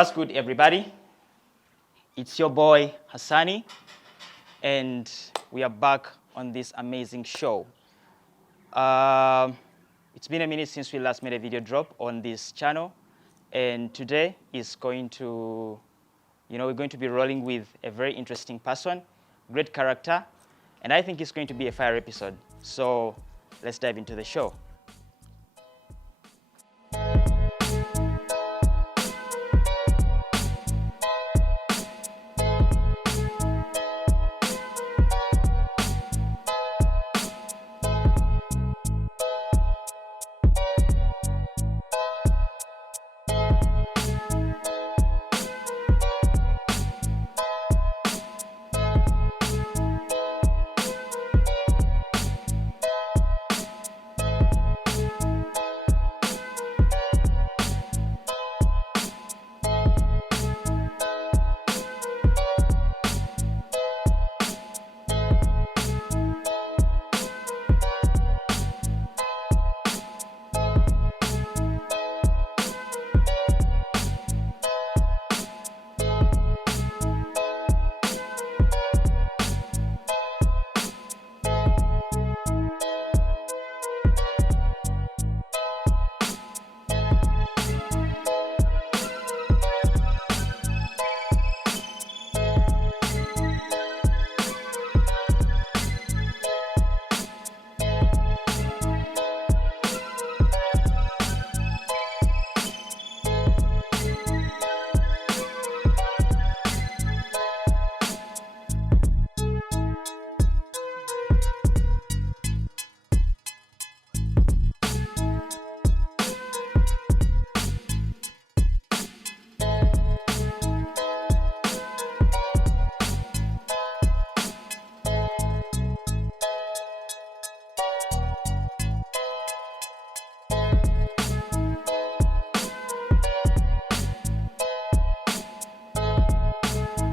What's good, everybody? It's your boy Hassani, and we are back on this amazing show. It's been a minute since we last made a video drop on this channel, and today is going to, we're going to be rolling with a very interesting person, great character, and I think it's going to be a fire episode. So let's dive into the show.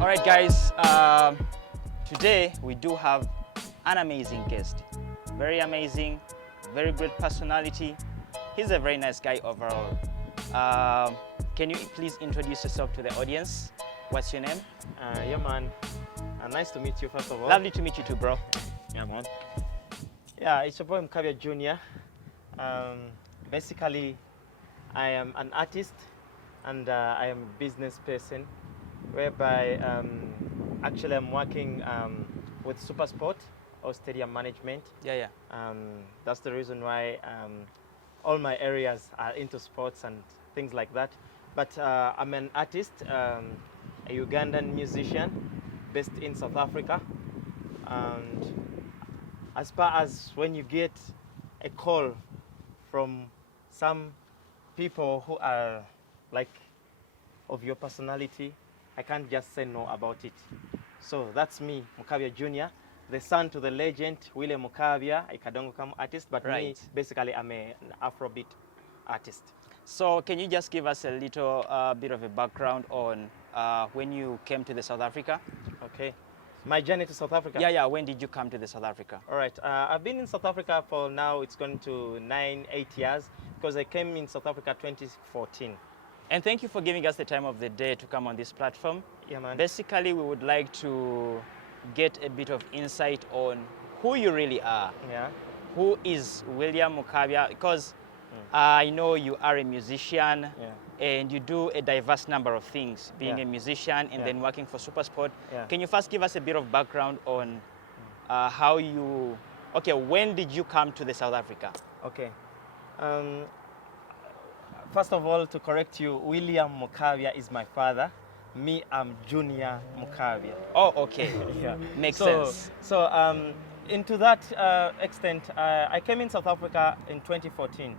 All right, guys, today we do have an amazing guest. Very amazing, very great personality. He's a very nice guy overall. Can you please introduce yourself to the audience? What's your name? Yeah, man. Nice to meet you, first of all. Lovely to meet you too, bro. Yeah, man. Yeah, it's your boy Mukabya Junior. Basically, I am an artist and I am a business person, whereby actually I'm working with Supersport or stadium management. Yeah. That's the reason why all my areas are into sports and things like that. But I'm an artist, a Ugandan musician based in South Africa. And as far as when you get a call from some people who are like of your personality, I can't just say no about it. So that's me, Mukabya Junior, the son to the legend, William Mukabya, a Kadongokam artist, but Right. me, basically, I'm an Afrobeat artist. So can you just give us a little bit of a background on when you came to the South Africa? Okay. My journey to South Africa? Yeah. When did you come to the South Africa? All right. I've been in South Africa for now, it's going to 8 years, because I came in South Africa 2014. And thank you for giving us the time of the day to come on this platform. Yeah, man. Basically, we would like to get a bit of insight on who you really are. Yeah. Who is William Mukabya? Because I know you are a musician, and you do a diverse number of things, being a musician and then working for Supersport. Yeah. Can you first give us a bit of background on how you, when did you come to the South Africa? Okay. First of all, to correct you, William Mukabya is my father. Me, I'm Junior Mukabya. Oh, okay. Yeah. Makes sense. So, into that extent, I came in South Africa in 2014.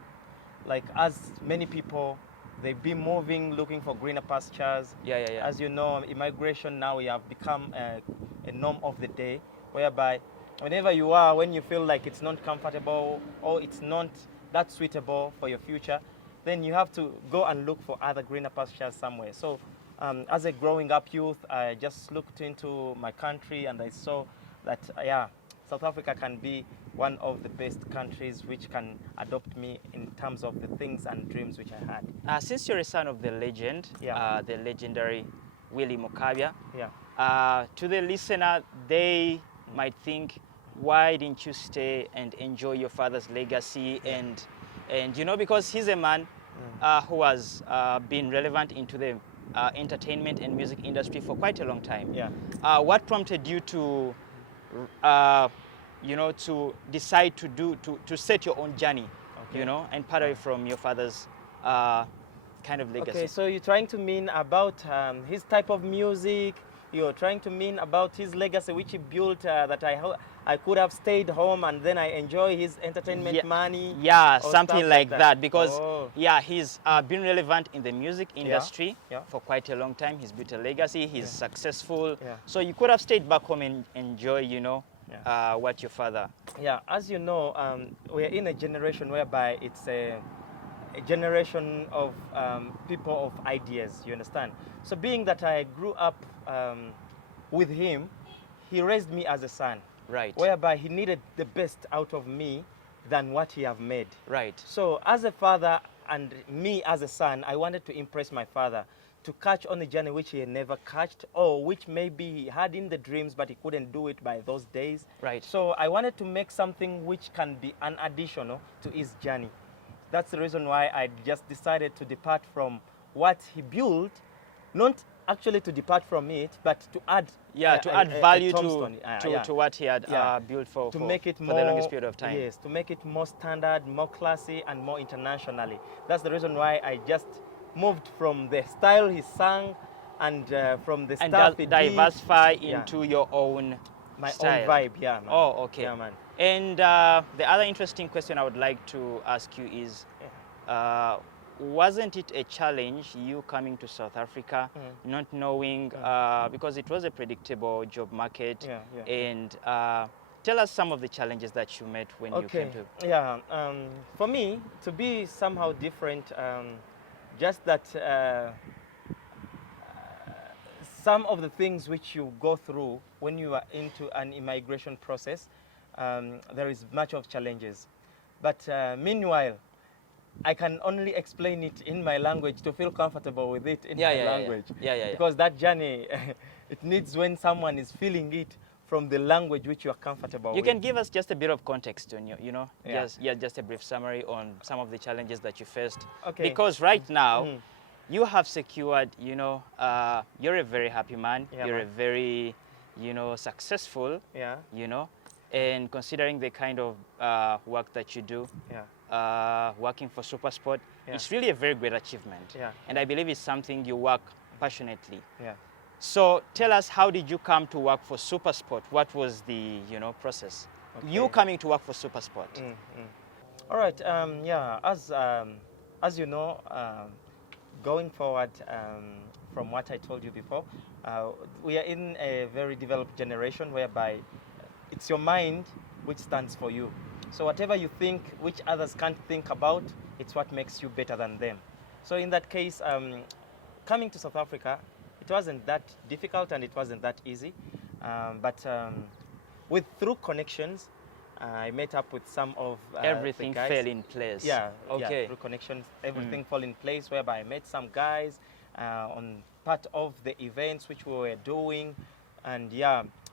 Like, as many people, they've been moving, looking for greener pastures. Yeah. As you know, immigration now, we have become a norm of the day, whereby whenever you are, when you feel like it's not comfortable or it's not that suitable for your future, then you have to go and look for other greener pastures somewhere. So as a growing up youth, I just looked into my country and I saw that, South Africa can be one of the best countries which can adopt me in terms of the things and dreams which I had. Since you're a son of the legend, the legendary Willie Mukabya, to the listener, they might think, why didn't you stay and enjoy your father's legacy? And you know, because he's a man who has been relevant into the entertainment and music industry for quite a long time. What prompted you to, you know, to decide to set your own journey, you know, and part away from your father's kind of legacy? Okay, so you're trying to mean about his type of music. You're trying to mean about his legacy, which he built, that I could have stayed home and then I enjoy his entertainment money. Yeah, something like that. Because he's been relevant in the music industry for quite a long time. He's built a legacy. He's successful. So you could have stayed back home and enjoy, you know, what your father. Yeah, as you know, we're in a generation whereby it's a generation of people of ideas, you understand? So being that I grew up with him, he raised me as a son. Right. Whereby he needed the best out of me than what he have made. Right. So as a father and me as a son, I wanted to impress my father to catch on the journey which he had never catched, or which maybe he had in the dreams but he couldn't do it by those days. Right. So I wanted to make something which can be an additional to his journey. That's the reason why I just decided to depart from what he built, not actually to depart from it, but to add value to what he had built for make it for more, the longest period of time. Yes, to make it more standard, more classy, and more internationally. That's the reason why I just moved from the style he sang and from the stuff he diversify into your own style. Own vibe, man. Oh, okay. Yeah, man. And the other interesting question I would like to ask you is, wasn't it a challenge, you coming to South Africa, not knowing, because it was a predictable job market, and tell us some of the challenges that you met when you came to... Yeah, for me, to be somehow different, just that some of the things which you go through when you are into an immigration process, there is much of challenges. But meanwhile, I can only explain it in my language to feel comfortable with it in my language. Because that journey, it needs when someone is feeling it from the language which you are comfortable with. You can give us just a bit of context on you know, just a brief summary on some of the challenges that you faced. Okay. Because right now, you have secured, you know, you're a very happy man. You're a very, you know, successful, you know, and considering the kind of work that you do, working for Supersport, it's really a very great achievement. And I believe it's something you work passionately. So tell us, how did you come to work for Supersport? What was the, you know, process? You coming to work for Supersport. All right. As you know, going forward from what I told you before, we are in a very developed generation whereby it's your mind which stands for you. So whatever you think which others can't think about, it's what makes you better than them. So in that case, coming to South Africa, it wasn't that difficult and it wasn't that easy. But through connections, I met up with some of everything the guys. Fell in place. Through connections, everything fell in place, whereby I met some guys on part of the events which we were doing. And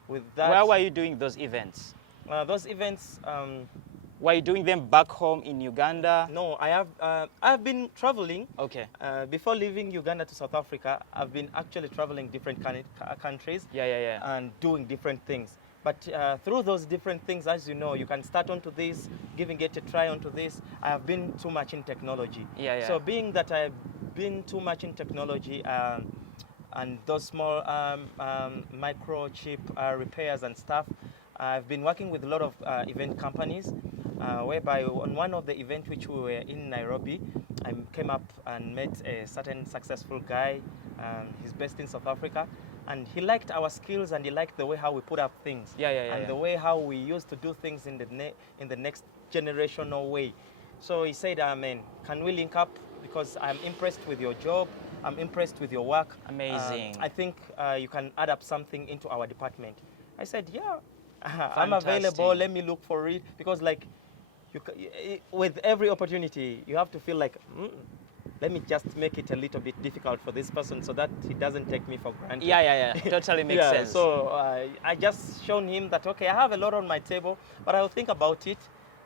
with that... Where were you doing those events? Those events... were you doing them back home in Uganda? No, I've been traveling. Okay. Before leaving Uganda to South Africa, I've been actually traveling different countries. And doing different things. But through those different things, as you know, you can start onto this, giving it a try onto this. I have been too much in technology. So being that I've been too much in technology and those small microchip repairs and stuff, I've been working with a lot of event companies, whereby on one of the events which we were in Nairobi, I came up and met a certain successful guy. He's based in South Africa. And he liked our skills and he liked the way how we put up things. And the way how we used to do things in the next generational way. So he said, man, can we link up? Because I'm impressed with your job. I'm impressed with your work. Amazing. I think you can add up something into our department. I said, yeah, I'm available. Fantastic. Let me look for it because like with every opportunity, you have to feel like, let me just make it a little bit difficult for this person so that he doesn't take me for granted. Yeah. Totally makes sense. So I just shown him that, okay, I have a lot on my table, but I'll think about it.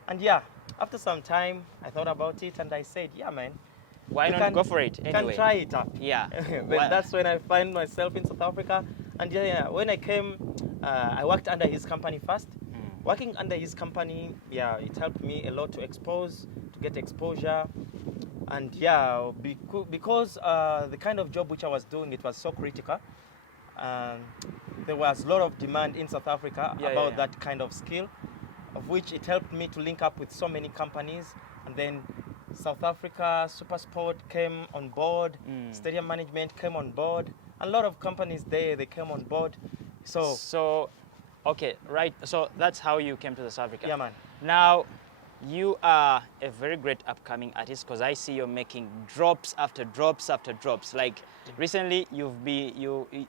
And yeah, after some time, I thought about it and I said, yeah, man. Why not go for it anyway? Can try it out. Yeah. Then that's when I find myself in South Africa. And yeah, when I came, I worked under his company first. Working under his company, yeah, it helped me a lot to get exposure. And yeah, because the kind of job which I was doing, it was so critical. There was a lot of demand in South Africa about that kind of skill, of which it helped me to link up with so many companies. And then South Africa, Supersport came on board, stadium management came on board. A lot of companies there, they came on board. So okay, right. So that's how you came to South Africa. Yeah, man. Now, you are a very great upcoming artist because I see you're making drops after drops after drops. Like recently,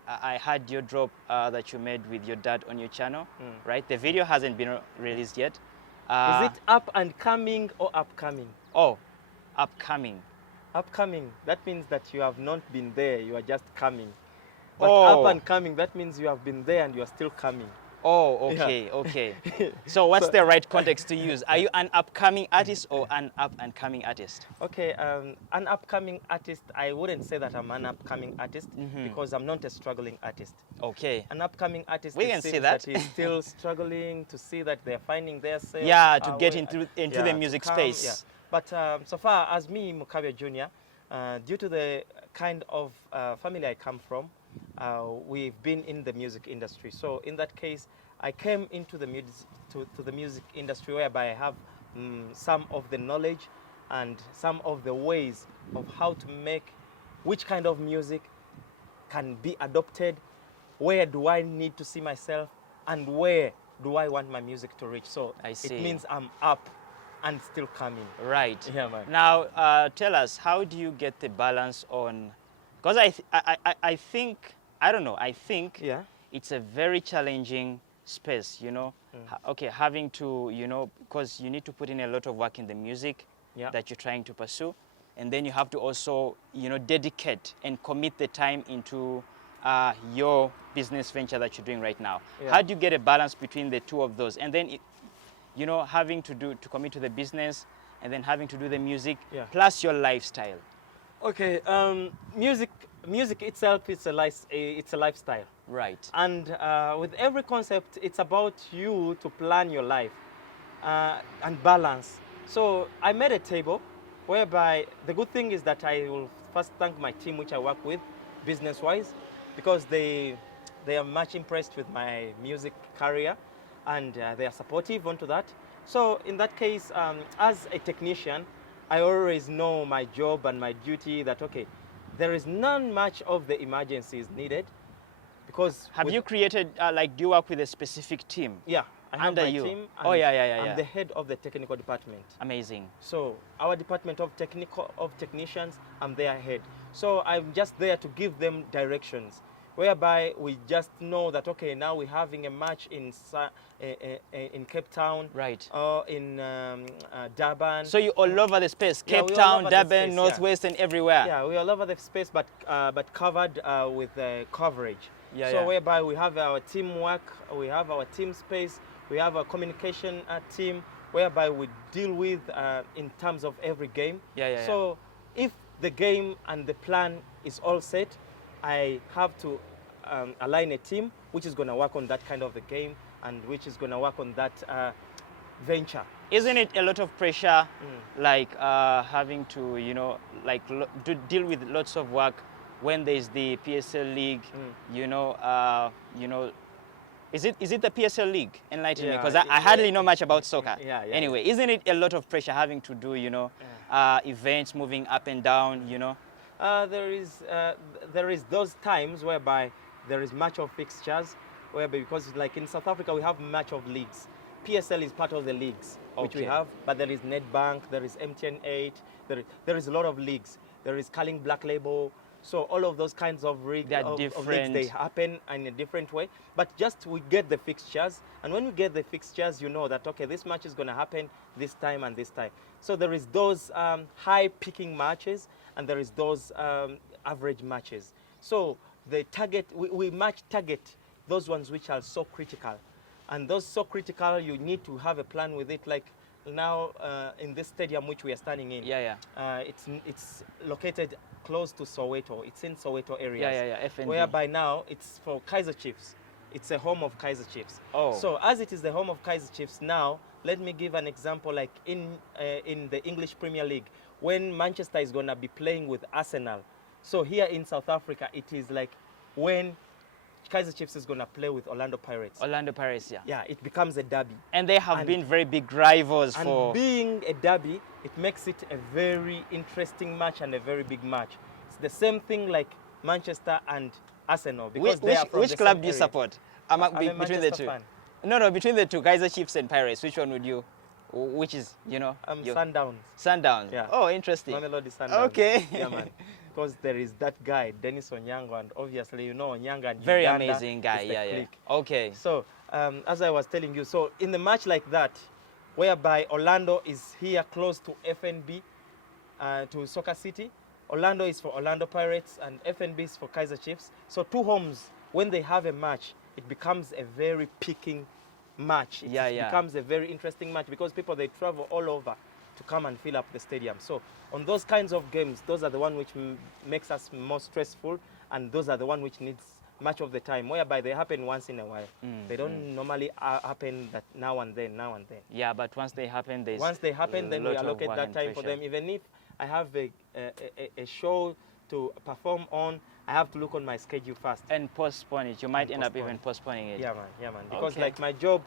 I had your drop that you made with your dad on your channel, right? The video hasn't been released yet. Is it up and coming or upcoming? Oh, upcoming. Upcoming. That means that you have not been there. You are just coming. But Oh. up and coming, that means you have been there and you are still coming. Oh, okay, okay. So what's the right context to use? Are you an upcoming artist or an up-and-coming artist? Okay, an upcoming artist, I wouldn't say that I'm an upcoming artist because I'm not a struggling artist. Okay. An upcoming artist, We can see that. he's still struggling to see that they're finding their self. Yeah, to get into the music space. Yeah. But so far as me, Mukabya Junior, due to the kind of family I come from, we've been in the music industry. So in that case, I came into the music industry whereby I have some of the knowledge and some of the ways of how to make which kind of music can be adopted, where do I need to see myself, and where do I want my music to reach. So I see. It means I'm up and still coming. Right. Yeah, man. Now, tell us, how do you get the balance on? Because I think, I don't know, I think Yeah. it's a very challenging space, you know. Okay, having to, you know, because you need to put in a lot of work in the music that you're trying to pursue. And then you have to also, you know, dedicate and commit the time into your business venture that you're doing right now. Yeah. How do you get a balance between the two of those? And then, you know, having to commit to the business and then having to do the music plus your lifestyle. Okay, music itself is it's a lifestyle. Right. And with every concept, it's about you to plan your life and balance. So I made a table whereby the good thing is that I will first thank my team, which I work with business-wise, because they are much impressed with my music career and they are supportive onto that. So in that case, as a technician, I always know my job and my duty that, okay, there is none much of the emergencies needed because... Have you created, like, do you work with a specific team? Yeah, I have under my you? team. Oh, yeah. I'm the head of the technical department. Amazing. So our department of technicians, I'm their head. So I'm just there to give them directions, whereby we just know that, okay, now we're having a match in Cape Town, right? Or in Durban. So you're all over the space, Yeah, Cape Town, Durban, space, Northwest, and everywhere. Yeah, we're all over the space, but covered with coverage. So whereby we have our teamwork, we have our team space, we have a communication team, whereby we deal with in terms of every game. So if the game and the plan is all set, I have to align a team which is going to work on that kind of the game and which is going to work on that venture. Isn't it a lot of pressure, like having to, you know, like to deal with lots of work when there's the PSL League, you know, is it the PSL League? Enlighten me, because I hardly know much about soccer. Anyway, isn't it a lot of pressure having to do, you know, events moving up and down, you know? There is those times whereby there is much of fixtures, whereby, because like in South Africa we have much of leagues. PSL is part of the leagues which we have, but there is Nedbank, there is MTN 8, there is a lot of leagues. There is Carling Black Label, So all of those kinds of leagues, they happen in a different way. But just we get the fixtures, and when we get the fixtures, you know that, okay, this match is going to happen this time and this time. So there is those high picking matches, and there is those average matches. So the target, we match target those ones which are so critical. And those so critical, you need to have a plan with it. Like now in this stadium which we are standing in, it's located close to Soweto. It's in Soweto areas. FNB. Whereby now it's for Kaizer Chiefs. It's a home of Kaizer Chiefs. Oh. So as it is the home of Kaizer Chiefs now, let me give an example. Like in the English Premier League, when Manchester is gonna be playing with Arsenal. So here in South Africa, it is like when Kaizer Chiefs is going to play with Orlando Pirates. Orlando Pirates, yeah. Yeah, it becomes a derby. And they have been very big rivals and being a derby, it makes it a very interesting match and a very big match. It's the same thing like Manchester and Arsenal. Because which club do you support? I'm a between Manchester the two. fan. No, between the two, Kaizer Chiefs and Pirates, which one would you? Which is, Sundowns. Sundowns. Yeah. Oh, interesting. Mamelodi Sundowns. Okay. Yeah, man. Because there is that guy, Dennis Onyango, and obviously, Onyango and very Uganda, amazing guy, yeah. Okay. So, as I was telling you, so in the match like that, whereby Orlando is here close to FNB, to Soccer City, Orlando is for Orlando Pirates, and FNB is for Kaizer Chiefs. So two homes, when they have a match, it becomes a very picking match. It becomes a very interesting match because people, they travel all over to come and fill up the stadium. So on those kinds of games, those are the one which makes us more stressful, and those are the one which needs much of the time, whereby they happen once in a while. They don't normally happen that now and then. Yeah, but once they happen, then we allocate that time for them. Even if I have a show to perform on, I have to look on my schedule first. And postpone it. You might end up even postponing it. Yeah, man. Because like my job,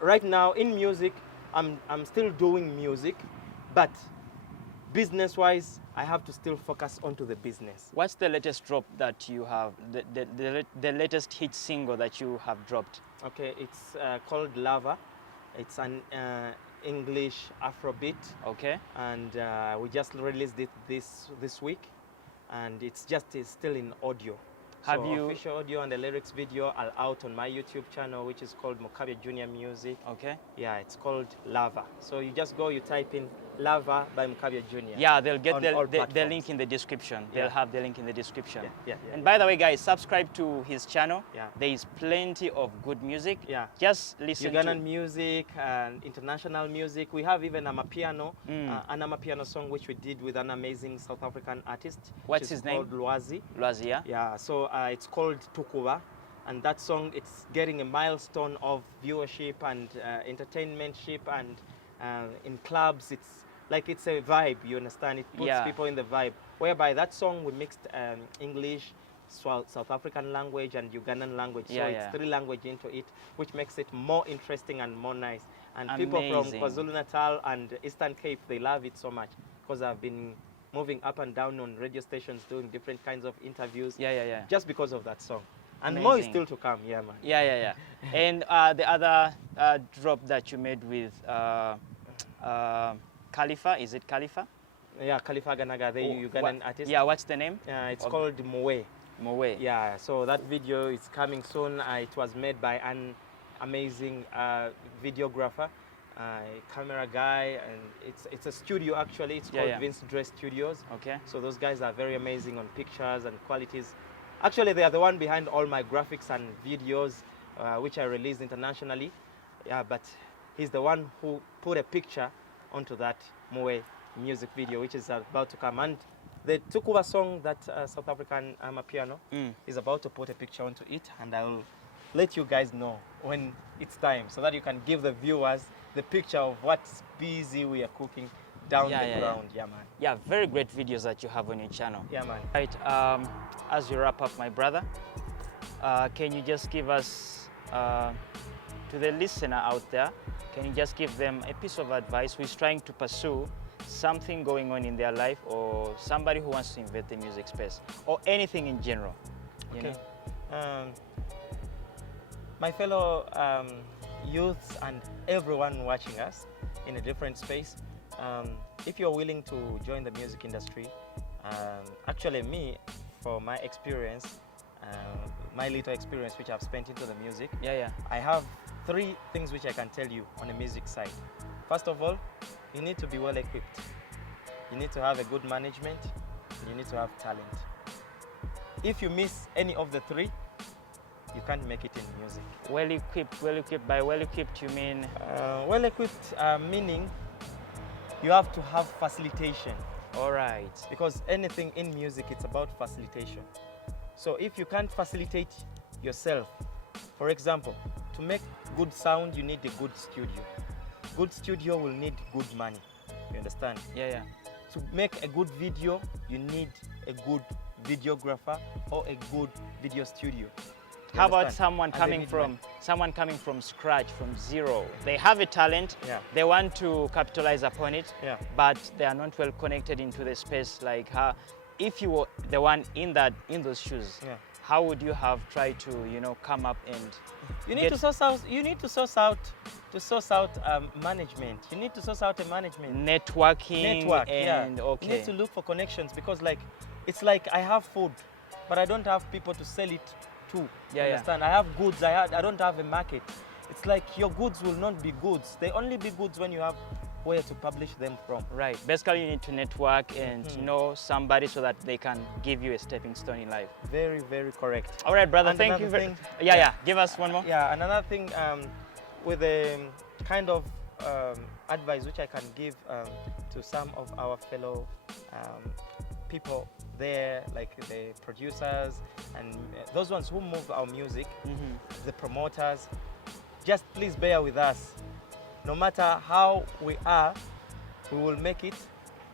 right now in music, I'm still doing music, but business-wise, I have to still focus onto the business. What's the latest drop that you have, the latest hit single that you have dropped? Okay, it's called Lava. It's an English Afrobeat. Okay. And we just released it this week, and it's still in audio. Have you official audio and the lyrics video are out on my YouTube channel, which is called Mukabya Junior Music. Okay. Yeah, it's called Lava. So you just go, you type in Lava by Mukabya Junior. Yeah, they'll get the link in the description. They'll have the link in the description. Yeah. And by the way, guys, subscribe to his channel. Yeah. There is plenty of good music. Yeah. Just listen Ugandan music and international music. We have even an amapiano song which we did with an amazing South African artist. What's his name? Called Lwazi. Lwazi, yeah? Yeah, so it's called Tukuba. And that song, it's getting a milestone of viewership and entertainmentship, and in clubs, it's a vibe, you understand? It puts people in the vibe. Whereby that song, we mixed English, South African language, and Ugandan language. So it's 3 languages into it, which makes it more interesting and more nice. And people from KwaZulu-Natal and Eastern Cape, they love it so much because I've been moving up and down on radio stations doing different kinds of interviews. Just because of that song. And more is still to come, man. Yeah. And the other drop that you made with Khalifa, is it Khalifa? Yeah, Khalifa Ganaga, the Ugandan artist. Yeah, what's the name? It's called Mowe. Mowe. Yeah, so that video is coming soon. It was made by an amazing videographer, camera guy, and it's a studio actually. It's called Vince Dre Studios. Okay. So those guys are very amazing on pictures and qualities. Actually, they are the one behind all my graphics and videos, which I release internationally. Yeah, but he's the one who put a picture onto that Mowe music video, which is about to come. And the Tukuba song, that South African amapiano, is about to put a picture onto it, and I will let you guys know when it's time, so that you can give the viewers the picture of what's busy we are cooking down the ground. Yeah, man. Yeah, very great videos that you have on your channel. Yeah, man. Right, as you wrap up, my brother, can you just give us, to the listener out there, can you just give them a piece of advice who is trying to pursue something going on in their life, or somebody who wants to invent the music space, or anything in general? You know? My fellow youths and everyone watching us in a different space, if you're willing to join the music industry, actually me, for my experience, my little experience which I've spent into the music, I have 3 things which I can tell you on the music side. First of all, you need to be well equipped. You need to have a good management, and you need to have talent. If you miss any of the 3, you can't make it in music. Well equipped. By well equipped, you mean? Well equipped meaning you have to have facilitation. All right. Because anything in music, it's about facilitation. So if you can't facilitate yourself, for example, to make good sound, you need a good studio. Good studio will need good money. You understand? Yeah. To make a good video, you need a good videographer or a good video studio. How about someone coming from scratch, from zero? They have a talent, they want to capitalize upon it, but they are not well connected into the space. Like, if you were the one in those shoes, how would you have tried to, come up and? You need to source out. You need to source out management. You need to source out a management. Networking. Okay. You need to look for connections because, it's like I have food, but I don't have people to sell it to. Understand? I have goods. I don't have a market. It's like your goods will not be goods. They only be goods when you have where to publish them from. Right. Basically, you need to network and know somebody so that they can give you a stepping stone in life. Very, very correct. All right, brother. And thank you. Give us one more. Yeah. Another thing, with the kind of advice which I can give to some of our fellow people there, like the producers and those ones who move our music, the promoters, just please bear with us. No matter how we are, we will make it.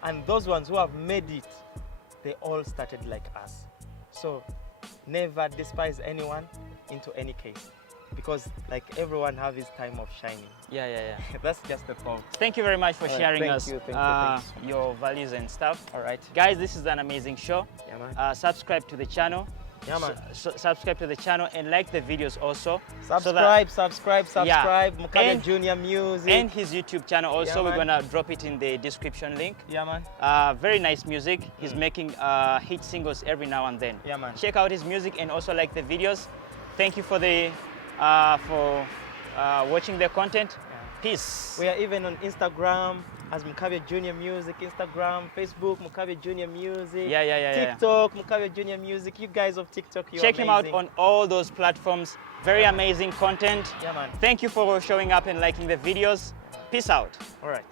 And those ones who have made it, they all started like us. So never despise anyone into any case, because everyone have his time of shining. Yeah. That's just the thought. Thank you very much for sharing thank us you so much. your values and stuff. All right. Guys, this is an amazing show. Yeah, man. Subscribe to the channel. Yeah, man. Subscribe to the channel and like the videos also. Subscribe. Yeah. Mukabya Junior Music. And his YouTube channel also. Yeah, we're gonna drop it in the description link. Yeah, man. Very nice music. He's making hit singles every now and then. Yeah, man. Check out his music and also like the videos. Thank you for watching the content. Peace. We are even on Instagram as Mukabya Junior Music, Instagram, Facebook, Mukabya Junior Music, TikTok, Mukabya Junior Music. You guys of TikTok, you're Check him out amazing. on all those platforms. Very amazing content. Yeah, man. Thank you for showing up and liking the videos. Peace out. All right.